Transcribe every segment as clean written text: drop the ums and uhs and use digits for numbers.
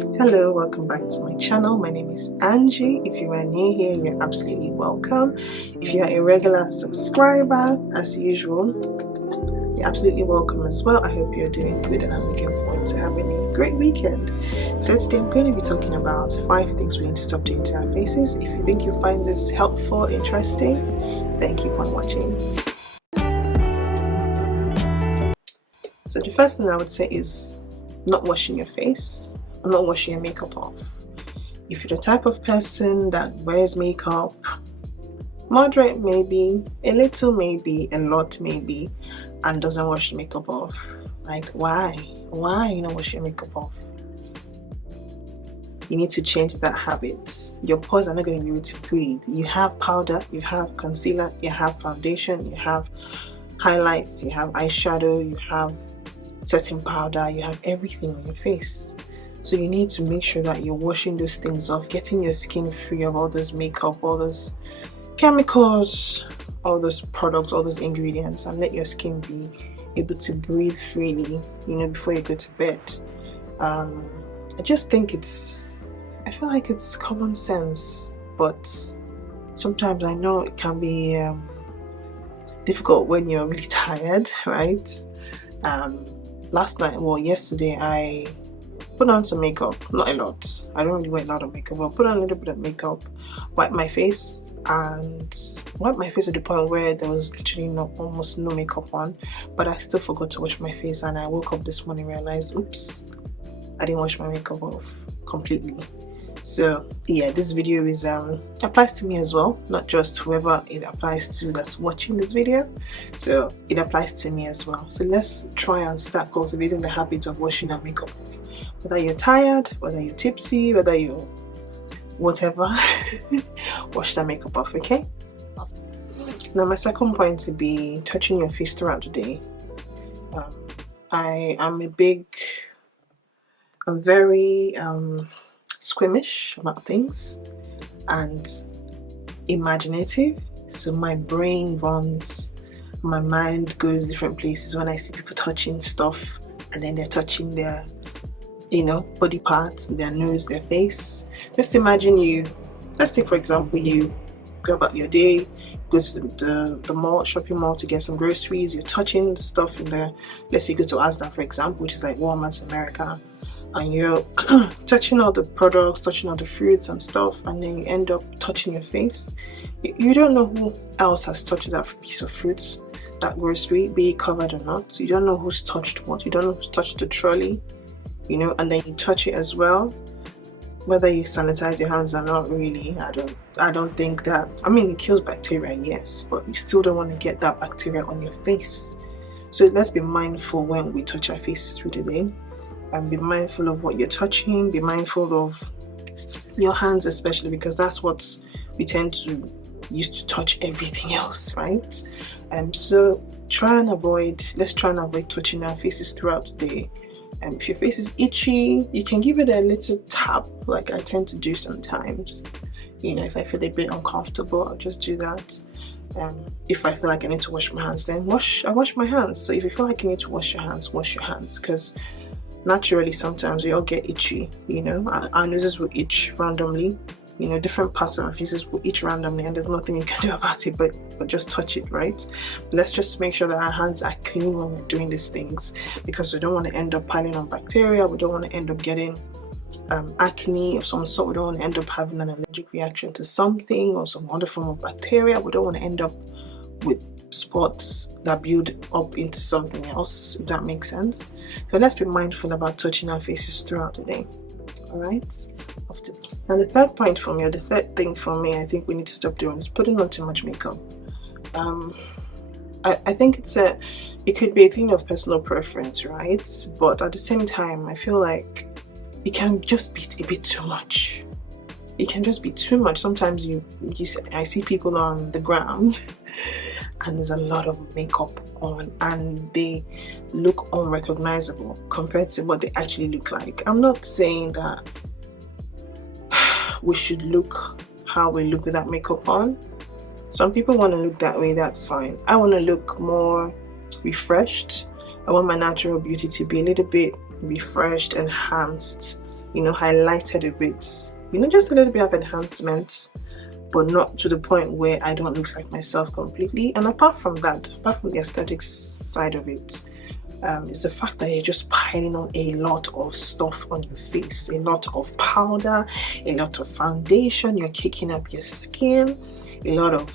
Hello, welcome back to my channel. My name is Angie. If you are new here, you're absolutely welcome. If you are a regular subscriber, as usual, you're absolutely welcome as well. I hope you're doing good and I'm looking forward to having a great weekend. So today I'm going to be talking about 5 things we need to stop doing to our faces. If you think you find this helpful, interesting, then keep on watching. So the first thing I would say is not washing your face or not washing your makeup off. If you're the type of person that wears makeup, moderate maybe, a little maybe, a lot maybe, and doesn't wash your makeup off, like why you not wash your makeup off? You need to change that habit. Your pores are not going to be able to breathe. You have powder, you have concealer, you have foundation, you have highlights, you have eyeshadow, you have setting powder, you have everything on your face. So you need to make sure that you're washing those things off, getting your skin free of all those makeup, all those chemicals, all those products, all those ingredients, and let your skin be able to breathe freely, before you go to bed. I just think I feel like it's common sense, but sometimes I know it can be difficult when you're really tired, right? Yesterday I put on some makeup, not a lot. I don't really wear a lot of makeup, but put on a little bit of makeup, wiped my face to the point where there was literally almost no makeup on, but I still forgot to wash my face, and I woke up this morning and realized, oops, I didn't wash my makeup off completely. So yeah, this video is applies to me as well, not just whoever it applies to that's watching this video. So it applies to me as well. So let's try and start cultivating the habit of washing our makeup off. Whether you're tired, whether you're tipsy, whether you're whatever, wash that makeup off, okay? Now my second point would be touching your face throughout the day. I'm very squeamish about things and imaginative, so my brain runs, my mind goes different places when I see people touching stuff, and then they're touching their body parts, their nose, their face. Just imagine let's say for example you go about your day, go to the mall, shopping mall to get some groceries, you're touching the stuff in there. Let's say you go to Asda, for example, which is like Walmart America, and you're touching all the products, touching all the fruits and stuff, and then you end up touching your face. You don't know who else has touched that piece of fruit, that grocery, be it covered or not. You don't know who's touched what. You don't know who's touched the trolley, and then you touch it as well. Whether you sanitize your hands or not, really, I don't think that. I mean, it kills bacteria, yes, but you still don't want to get that bacteria on your face. So let's be mindful when we touch our faces through the day. And be mindful of what you're touching, be mindful of your hands especially, because that's what we tend to use to touch everything else, right? So let's try and avoid touching our faces throughout the day. If your face is itchy, you can give it a little tap, like I tend to do sometimes. If I feel a bit uncomfortable, I'll just do that. If I feel like I need to wash my hands, then I wash my hands. So if you feel like you need to wash your hands, because naturally sometimes we all get itchy, our noses will itch randomly, different parts of our faces will itch randomly, and there's nothing you can do about it but just touch it, right? But let's just make sure that our hands are clean when we're doing these things, because we don't want to end up piling on bacteria, we don't want to end up getting acne of some sort, we don't want to end up having an allergic reaction to something or some other form of bacteria, we don't want to end up with spots that build up into something else, if that makes sense. So let's be mindful about touching our faces throughout the day. All right. Now the third point for me, or the third thing for me, I think we need to stop doing is putting on too much makeup. I think it could be a thing of personal preference, right? But at the same time, I feel like it can just be a bit too much. It can just be too much. Sometimes I see people on the gram and there's a lot of makeup on and they look unrecognizable compared to what they actually look like. I'm not saying that we should look how we look without makeup on. Some people want to look that way, that's fine. I want to look more refreshed. I want my natural beauty to be a little bit refreshed, enhanced, you know, highlighted a bit, you know, just a little bit of enhancement, but not to the point where I don't look like myself completely. And apart from that, apart from the aesthetics side of it, is the fact that you're just piling on a lot of stuff on your face, a lot of powder, a lot of foundation, you're kicking up your skin, a lot of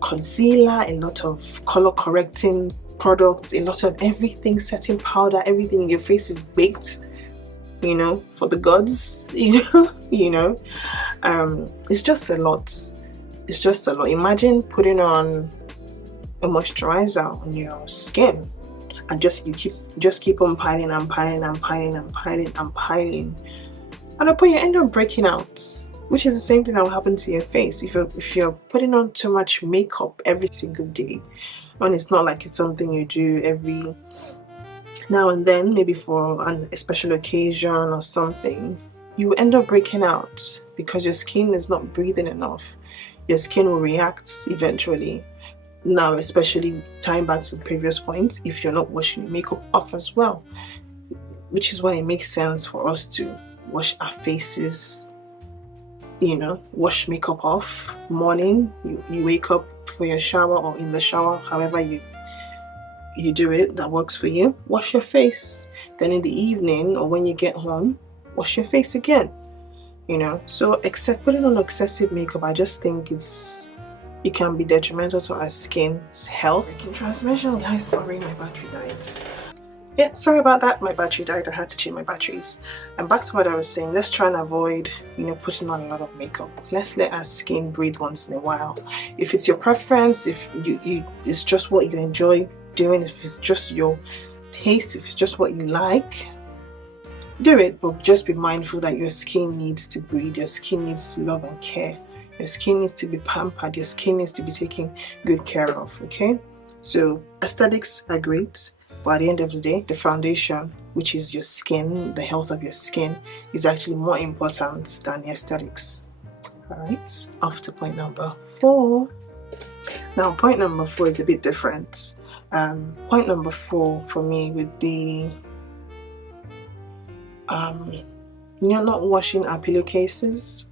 concealer, a lot of color correcting products, a lot of everything, setting powder, everything. Your face is baked, you know, for the gods, you know. It's just a lot. It's just a lot. Imagine putting on a moisturizer on your skin and just keep on piling and piling and piling and piling and piling, and at point you end up breaking out, which is the same thing that will happen to your face if you're putting on too much makeup every single day. And it's not like it's something you do every now and then, maybe for a special occasion or something. You end up breaking out because your skin is not breathing enough. Your skin will react eventually. Now, especially tying back to the previous point, if you're not washing your makeup off as well, which is why it makes sense for us to wash our faces, you know, wash makeup off morning. You wake up for your shower or in the shower, however you do it, that works for you. Wash your face. Then in the evening or when you get home, wash your face again, you know. So except putting on excessive makeup, I just think it can be detrimental to our skin's health. Transmission, guys, sorry, my battery died. Yeah, sorry about that, my battery died. I had to change my batteries. And back to what I was saying, let's try and avoid, you know, putting on a lot of makeup. Let's let our skin breathe once in a while. If it's your preference, if it's just what you enjoy doing, if it's just your taste, if it's just what you like, do it. But just be mindful that your skin needs to breathe, your skin needs to love and care. Your skin needs to be pampered, your skin needs to be taken good care of, okay? So aesthetics are great, but at the end of the day, the foundation, which is your skin, the health of your skin, is actually more important than the aesthetics. Alright, off to point number 4. Now, point number 4 is a bit different. Point number 4 for me would be, you know, not washing our pillowcases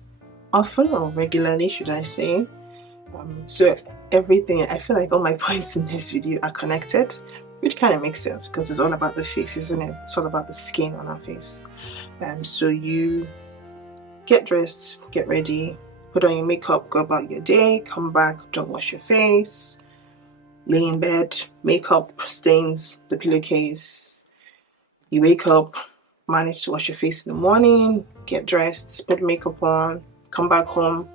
often or regularly, should I say. So everything, I feel like all my points in this video are connected, which kind of makes sense because it's all about the face, isn't it? It's all about the skin on our face. So you get dressed, get ready, put on your makeup, go about your day, come back, don't wash your face, lay in bed, makeup stains the pillowcase. You wake up, manage to wash your face in the morning, get dressed, put makeup on, come back home,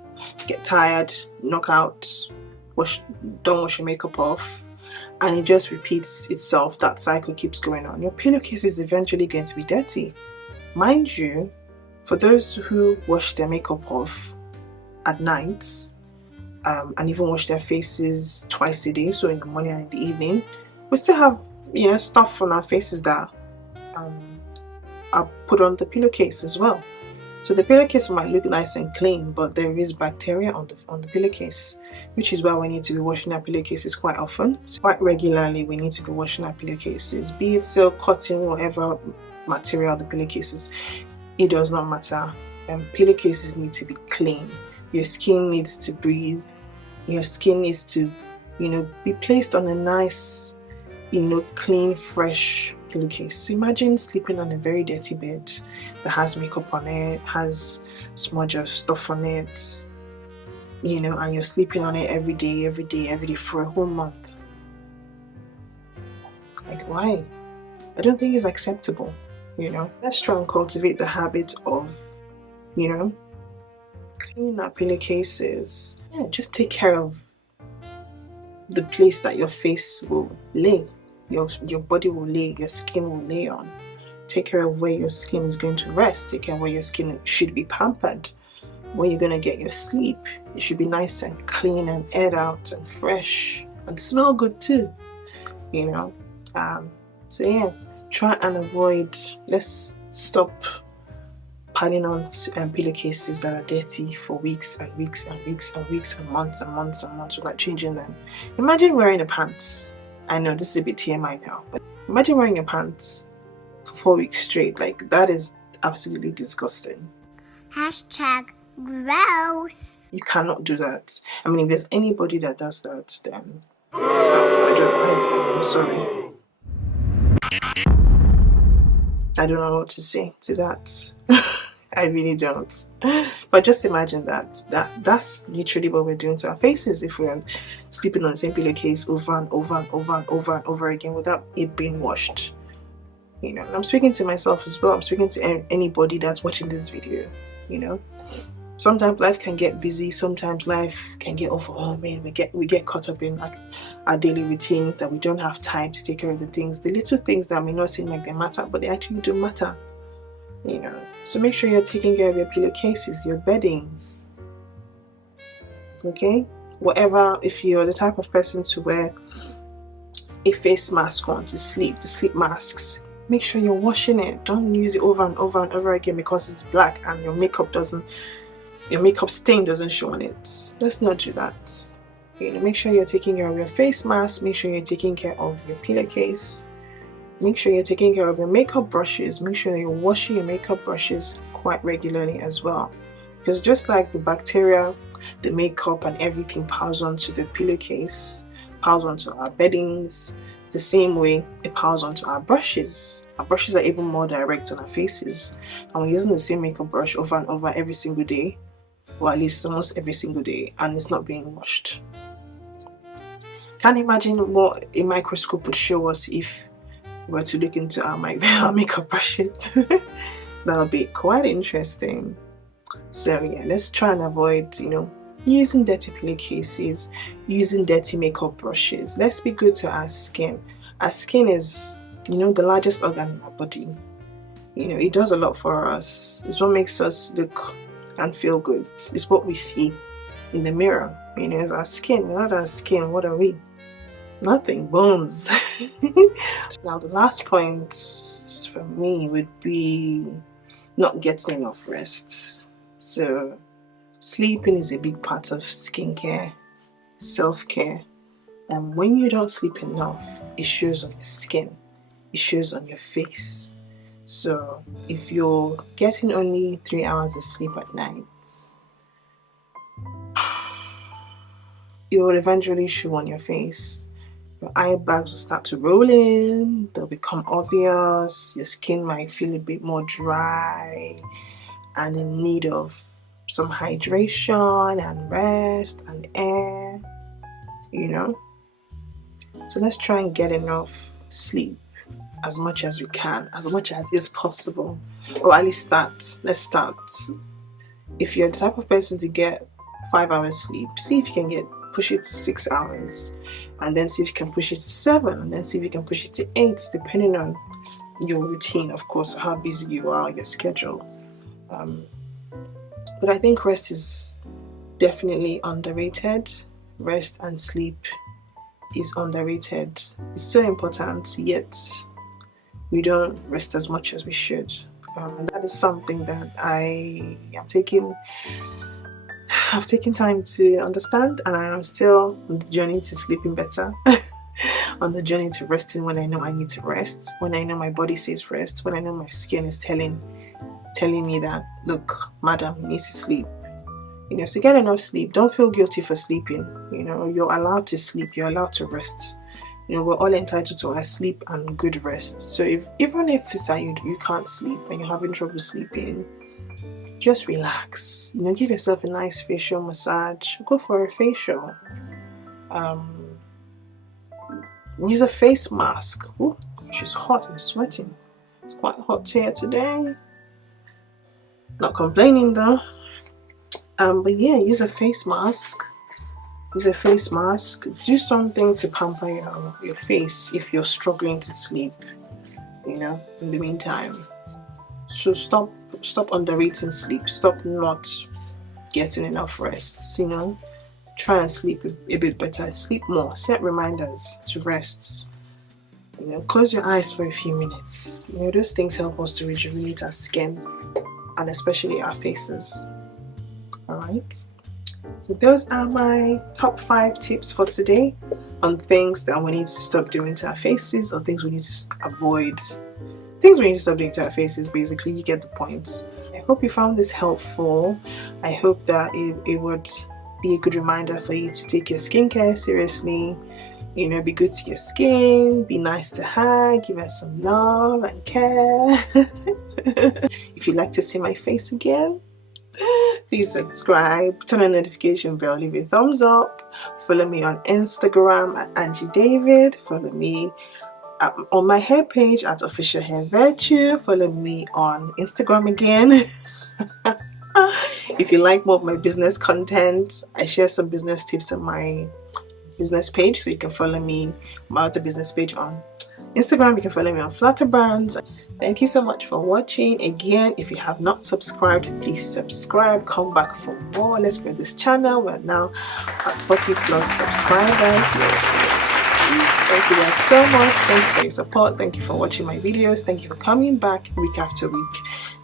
get tired, knock out, don't wash your makeup off, and it just repeats itself. That cycle keeps going on. Your pillowcase is eventually going to be dirty. Mind you, for those who wash their makeup off at night, and even wash their faces twice a day, so in the morning and in the evening, we still have, you know, stuff on our faces that are put on the pillowcase as well. So the pillowcase might look nice and clean, but there is bacteria on the pillowcase, which is why we need to be washing our pillowcases quite often. So quite regularly we need to be washing our pillowcases, be it silk, cotton, whatever material the pillowcases, it does not matter. Pillowcases need to be clean. Your skin needs to breathe. Your skin needs to, you know, be placed on a nice, you know, clean, fresh pillowcase. Imagine sleeping on a very dirty bed that has makeup on it, has smudge of stuff on it, you know, and you're sleeping on it every day for a whole month. Like, why? I don't think it's acceptable, you know. Let's try and cultivate the habit of, you know, cleaning our pillowcases. Yeah, just take care of the place that your face will lay, your body will lay, your skin will lay on. Take care of where your skin is going to rest. Take care of where your skin should be pampered. Where you're going to get your sleep, it should be nice and clean and aired out and fresh and smell good too, you know. So yeah, try and avoid, let's stop piling on pillowcases that are dirty for weeks and weeks and weeks and weeks and months and months and months without changing them. Imagine wearing a pants. I know this is a bit TMI now, but imagine wearing your pants for 4 weeks straight. Like, that is absolutely disgusting. Hashtag gross. You cannot do that. I mean, if there's anybody that does that, then I'm sorry. I don't know what to say to that. I really don't. But just imagine that's literally what we're doing to our faces if we're sleeping on the same pillowcase over and over and over and over and over again without it being washed. You know, and I'm speaking to myself as well. I'm speaking to anybody that's watching this video. You know, sometimes life can get busy. Sometimes life can get overwhelming. We get caught up in like our daily routines that we don't have time to take care of the little things that may not seem like they matter, but they actually do matter. You know, so make sure you're taking care of your pillowcases, your beddings. Okay, whatever. If you're the type of person to wear a face mask on to sleep, the sleep masks, make sure you're washing it. Don't use it over and over and over again because it's black and your makeup stain doesn't show on it. Let's not do that. You know, make sure you're taking care of your face mask. Make sure you're taking care of your pillowcase. Make sure you're taking care of your makeup brushes. Make sure you're washing your makeup brushes quite regularly as well, because just like the bacteria, the makeup and everything piles onto the pillowcase, piles onto our beddings, the same way it piles onto our brushes. Our brushes are even more direct on our faces, and we're using the same makeup brush over and over every single day, or at least almost every single day, and it's not being washed. Can't imagine what a microscope would show us if we were to look into our makeup brushes. That would be quite interesting. So yeah, let's try and avoid, you know, using dirty pillowcases, using dirty makeup brushes. Let's be good to our skin. Our skin is, you know, the largest organ in our body. You know, it does a lot for us. It's what makes us look and feel good. It's what we see in the mirror. You know, it's our skin. Without our skin, what are we? Nothing. Bones. Now the last point for me would be not getting enough rest. So sleeping is a big part of skincare, self-care, and when you don't sleep enough, it shows on your skin, it shows on your face. So if you're getting only 3 hours of sleep at night, it will eventually show on your face. Your eye bags will start to roll in, they'll become obvious, your skin might feel a bit more dry and in need of some hydration and rest and air, you know. So let's try and get enough sleep as much as we can, as much as is possible, or at least let's start. If you're the type of person to get 5 hours sleep, see if you can push it to 6 hours, and then see if you can push it to 7, and then see if you can push it to 8, depending on your routine, of course, how busy you are, your schedule. But I think rest is definitely underrated. Rest and sleep is underrated. It's so important, yet we don't rest as much as we should. And that is something that I've taken time to understand, and I am still on the journey to sleeping better. On the journey to resting when I know I need to rest, when I know my body says rest, when I know my skin is telling me that, look, madam, you need to sleep. You know, so get enough sleep. Don't feel guilty for sleeping. You know, you're allowed to sleep, you're allowed to rest. You know, we're all entitled to our sleep and good rest. So even if it's that you can't sleep and you're having trouble sleeping, just relax. You know, give yourself a nice facial massage. Go for a facial. Use a face mask. Oh, she's hot. I'm sweating. It's quite hot here today. Not complaining though. But yeah, use a face mask. Use a face mask. Do something to pamper your face if you're struggling to sleep. You know, in the meantime. So stop underrating sleep. Stop not getting enough rest. You know, try and sleep a bit better. Sleep more. Set reminders to rest. You know, close your eyes for a few minutes. You know, those things help us to rejuvenate our skin and especially our faces. Alright, so those are my top 5 tips for today on things that we need to stop doing to our faces, or things we need to avoid, things we need to update to our faces. Basically, you get the points. I hope you found this helpful. I hope that it would be a good reminder for you to take your skincare seriously. You know, be good to your skin, be nice to her, give her some love and care. If you'd like to see my face again, please subscribe, turn on the notification bell, leave a thumbs up, follow me on Instagram at AngieeDavid, follow me on my hair page at Official Hair Virtue, follow me on Instagram again. If you like more of my business content, I share some business tips on my business page, so you can follow me, my other business page on Instagram. You can follow me on Flutter Brands. Thank you so much for watching. Again, if you have not subscribed, please subscribe, come back for more. Let's grow this channel. We're now at 40 plus subscribers. Thank you guys so much. Thank you for your support. Thank you for watching my videos. Thank you for coming back week after week.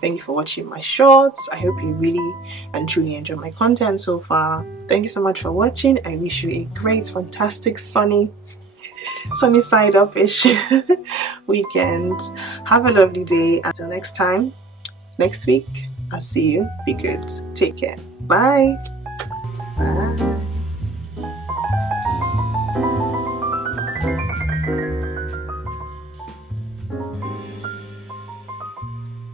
Thank you for watching my shorts. I hope you really and truly enjoy my content so far. Thank you so much for watching. I wish you a great, fantastic, sunny side up-ish weekend. Have a lovely day. Until next time, next week, I'll see you. Be good. Take care. Bye. Bye.